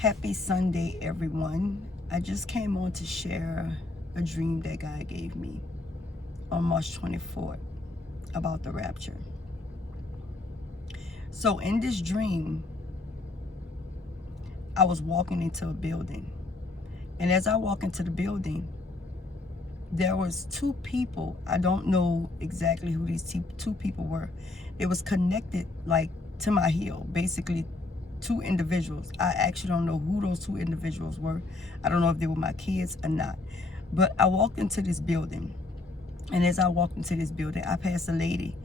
Happy Sunday, everyone. I just came on to share a dream that God gave me on March 24th about the rapture. So in this dream, I was walking into a building. And as I walk into the building, there was two people. I don't know exactly who these two people were. It was connected like to my heel, basically two individuals. I actually don't know who those two individuals were. I don't know if they were my kids or not. But I walked into this building, and as I walked into this building, I passed a lady.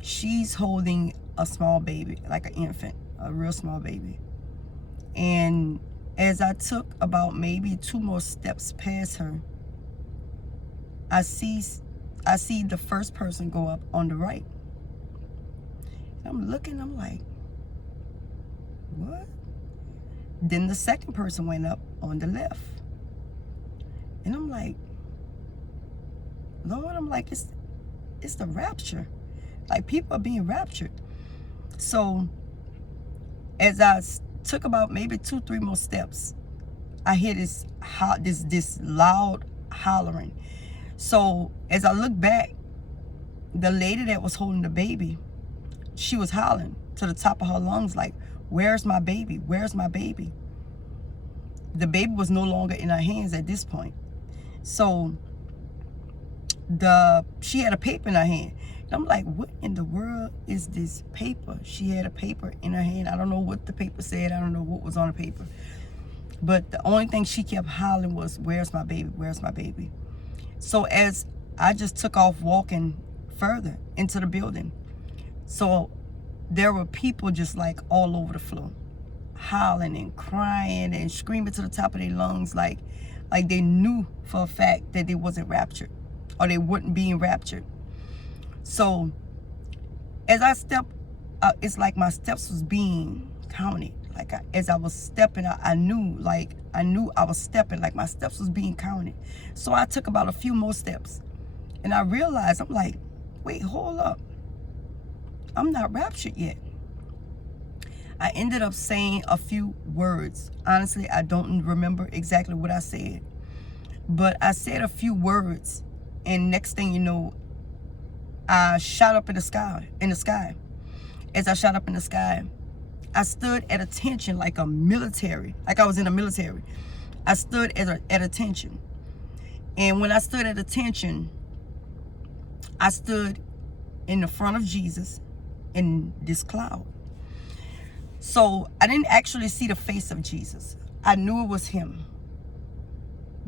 She's holding a small baby, like an infant, a real small baby. And as I took about maybe 2 more steps past her, I see the first person go up on the right. I'm looking, I'm like, what? Then the second person went up on the left. And I'm like, Lord, I'm like, it's the rapture. Like, people are being raptured. So as I took about maybe 2-3 more steps, I hear this loud hollering. So as I look back, the lady that was holding the baby, she was hollering to the top of her lungs like, where's my baby? Where's my baby? The baby was no longer in her hands at this point. So she had a paper in her hand. And I'm like, what in the world is this paper? She had a paper in her hand. I don't know what the paper said. I don't know what was on the paper. But the only thing she kept hollering was, where's my baby? Where's my baby? So as I just took off walking further into the building, so there were people just like all over the floor, hollering and crying and screaming to the top of their lungs, like they knew for a fact that they wasn't raptured, or they weren't being raptured. So as I stepped, it's like my steps was being counted. Like as I was stepping, I knew I was stepping, like my steps was being counted. So I took about a few more steps, and I realized, I'm like, wait, hold up. I'm not raptured yet. I ended up saying a few words. Honestly, I don't remember exactly what I said, but I said a few words, and next thing you know, I shot up in the sky. As I shot up in the sky, I stood at attention like I was in a military. I stood at attention. And when I stood at attention, I stood in the front of Jesus in this cloud. So I didn't actually see the face of Jesus. I knew it was him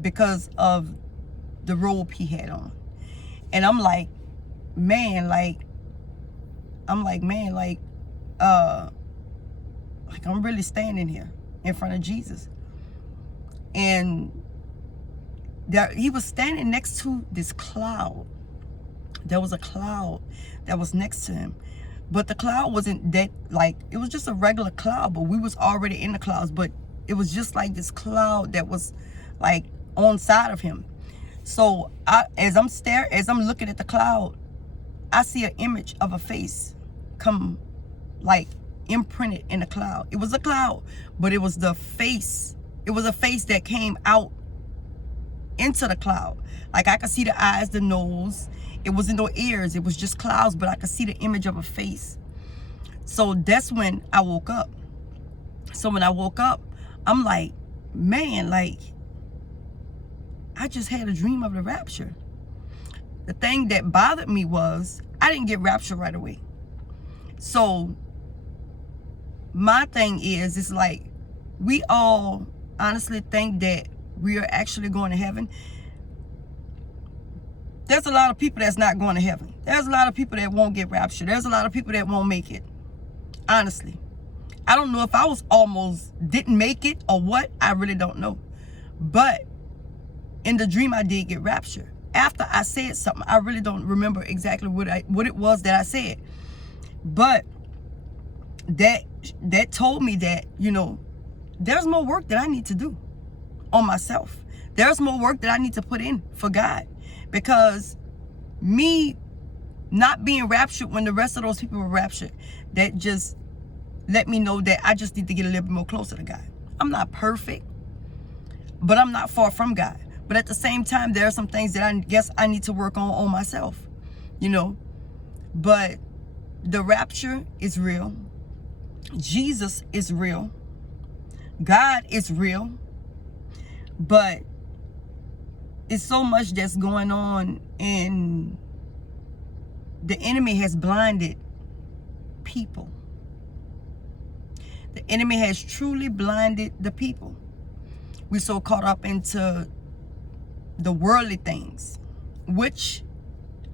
because of the robe he had on. And I'm like, man, I'm really standing here in front of Jesus. And he was standing next to this cloud. There was a cloud that was next to him. But the cloud wasn't that, like, it was just a regular cloud, but we was already in the clouds. But it was just like this cloud that was like on side of him. So as I'm looking at the cloud, I see an image of a face come, like, imprinted in the cloud. It was a cloud, but it was the face. It was a face that came out into the cloud. Like, I could see the eyes, the nose. It wasn't no ears. It was just clouds, but I could see the image of a face. So that's when I woke up. So when I woke up, I'm like, man, like, I just had a dream of the rapture. The thing that bothered me was I didn't get raptured right away. So my thing is, it's like, we all honestly think that we are actually going to heaven. There's a lot of people that's not going to heaven. There's a lot of people that won't get raptured. There's a lot of people that won't make it. Honestly, I don't know if I was almost didn't make it or what. I really don't know. But in the dream, I did get raptured. After I said something, I really don't remember exactly what it was that I said. But that told me that, you know, there's more work that I need to do on myself. There's more work that I need to put in for God. Because me not being raptured when the rest of those people were raptured, that just let me know that I just need to get a little bit more closer to God. I'm not perfect, but I'm not far from God. But at the same time, there are some things that I guess I need to work on myself, you know. But the rapture is real. Jesus is real. God is real. But it's so much that's going on, and the enemy has blinded people. The enemy has truly blinded the people. We're so caught up into the worldly things, which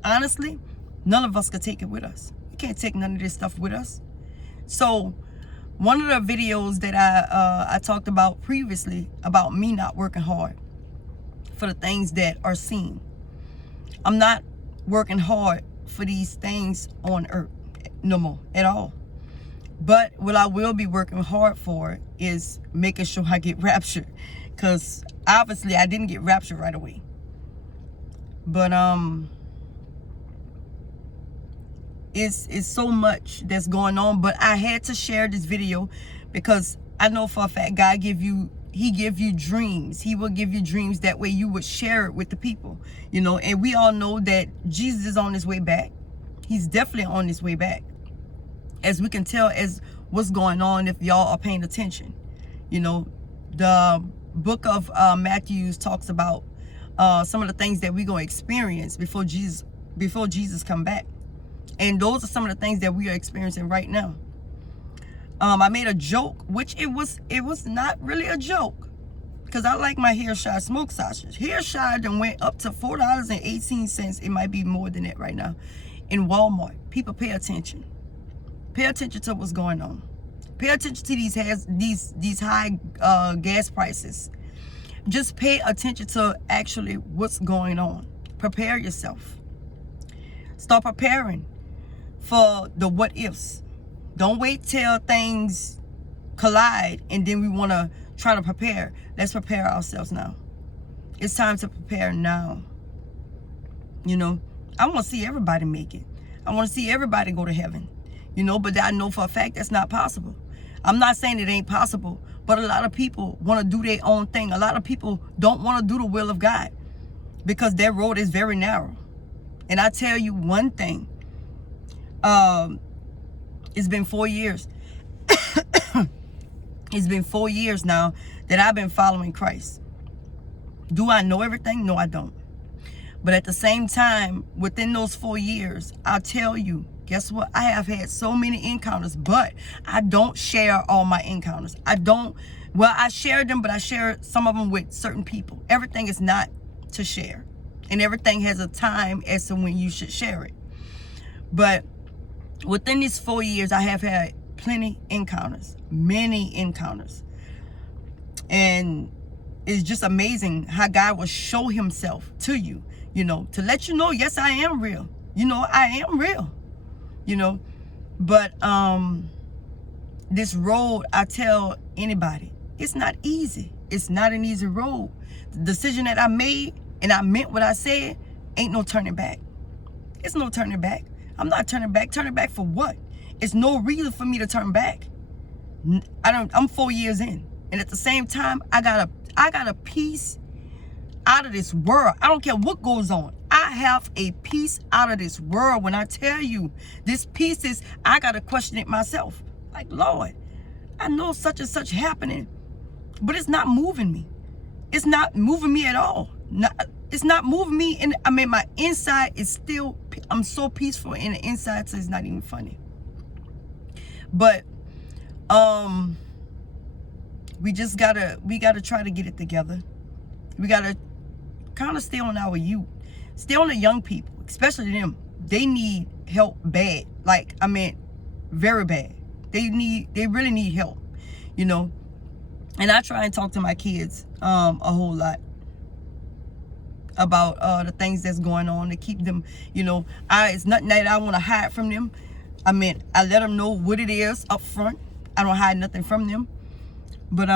honestly, none of us could take it with us. We can't take none of this stuff with us. So one of the videos that I talked about previously about me not working hard for the things that are seen. I'm not working hard for these things on earth no more at all. But what I will be working hard for is making sure I get raptured, because obviously I didn't get raptured right away. But it's so much that's going on. But I had to share this video because I know for a fact God He give you dreams. He will give you dreams. That way you would share it with the people, you know. And we all know that Jesus is on his way back. He's definitely on his way back, as we can tell as what's going on if y'all are paying attention. You know, the book of Matthew talks about some of the things that we're going to experience before Jesus come back. And those are some of the things that we are experiencing right now. I made a joke, which it was not really a joke, because I like my hair shine smoke sausages. Hair shine done went up to $4.18. It might be more than that right now in Walmart. People, pay attention. Pay attention to what's going on. Pay attention to these high gas prices. Just pay attention to actually what's going on. Prepare yourself. Start preparing for the what ifs. Don't wait till things collide and then we want to try to prepare. Let's prepare ourselves now. It's time to prepare now. You know, I want to see everybody make it. I want to see everybody go to heaven. You know, but I know for a fact that's not possible. I'm not saying it ain't possible, but a lot of people want to do their own thing. A lot of people don't want to do the will of God because their road is very narrow. And I tell you one thing. It's been 4 years. It's been 4 years now that I've been following Christ. Do I know everything? No, I don't. But at the same time, within those 4 years, I'll tell you, guess what? I have had so many encounters, but I don't share all my encounters. I share them, but I share some of them with certain people. Everything is not to share. And everything has a time as to when you should share it. But within these 4 years, I have had plenty encounters, many encounters. And it's just amazing how God will show himself to you, you know, to let you know, yes, I am real. You know, I am real, you know. But this road, I tell anybody, it's not easy. It's not an easy road. The decision that I made, and I meant what I said, ain't no turning back. It's no turning back. I'm not turning back. Turning back for what? It's no reason for me to turn back. I'm 4 years in. And at the same time, I got a peace out of this world. I don't care what goes on. I have a peace out of this world. When I tell you this peace is, I got to question it myself. Like, Lord, I know such and such happening, but it's not moving me. It's not moving me at all. It's not moving me. And I mean, my inside is still, I'm so peaceful in the inside, so it's not even funny. But we gotta try to get it together. We gotta kind of stay on our youth, stay on the young people, especially them. They need help bad. Like, I mean, very bad. They really need help, you know. And I try and talk to my kids a whole lot about the things that's going on to keep them, you know. It's nothing that I want to hide from them. I mean, I let them know what it is up front. I don't hide nothing from them. But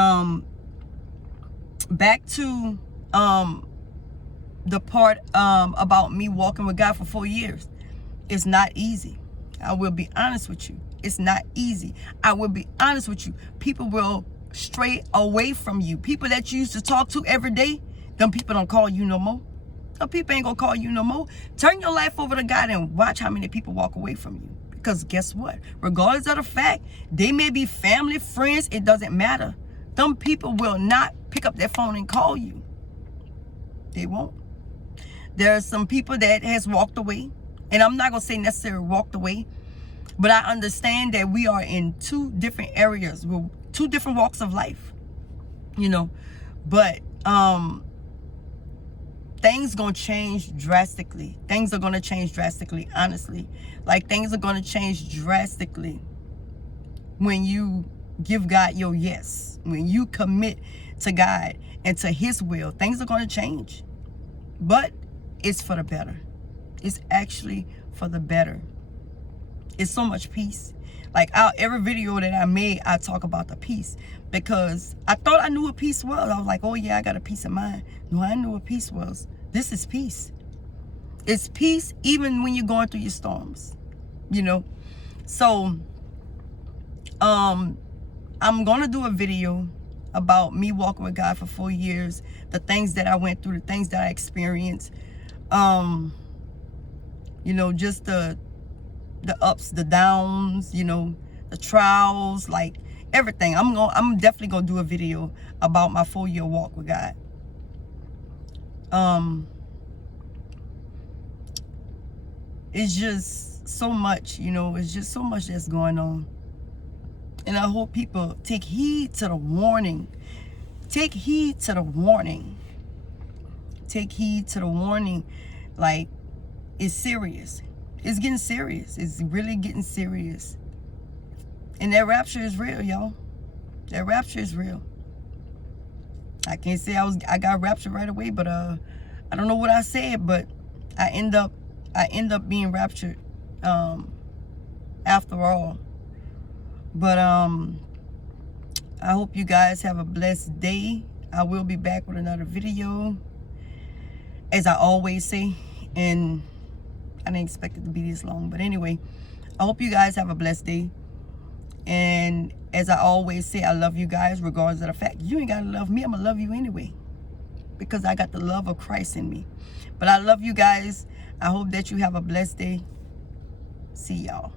back to the part about me walking with God for 4 years. It's not easy. I will be honest with you. It's not easy. I will be honest with you. People will straight away from you. People that you used to talk to every day, them people don't call you no more. Them people ain't gonna call you no more. Turn your life over to God and watch how many people walk away from you. Because guess what? Regardless of the fact, they may be family, friends, it doesn't matter. Them people will not pick up their phone and call you. They won't. There are some people that has walked away, and I'm not gonna say necessarily walked away, but I understand that we are in two different areas, with two different walks of life, you know. But things gonna change drastically. Things are gonna change drastically, honestly. Like, things are gonna change drastically when you give God your yes. When you commit to God and to His will, things are gonna change. But it's for the better. It's actually for the better. It's so much peace. Like, every video that I made, I talk about the peace, because I thought I knew what peace was. I was like, oh yeah, I got a peace of mind. No, I knew what peace was. This is peace. It's peace even when you're going through your storms, you know. So I'm gonna do a video about me walking with God for 4 years, the things that I went through, the things that I experienced, you know, just the ups, the downs, you know, the trials, like everything. I'm definitely gonna do a video about my 4-year walk with God. It's just so much, you know, it's just so much that's going on. And I hope people take heed to the warning. Take heed to the warning. Take heed to the warning. Like, it's serious. It's getting serious. It's really getting serious. And that rapture is real, y'all. That rapture is real. I can't say I got raptured right away, but I don't know what I said, but I end up being raptured after all. But I hope you guys have a blessed day. I will be back with another video, as I always say, and I didn't expect it to be this long. But anyway, I hope you guys have a blessed day. And as I always say, I love you guys regardless of the fact. You ain't gotta love me. I'm gonna love you anyway, because I got the love of Christ in me. But I love you guys. I hope that you have a blessed day. See y'all.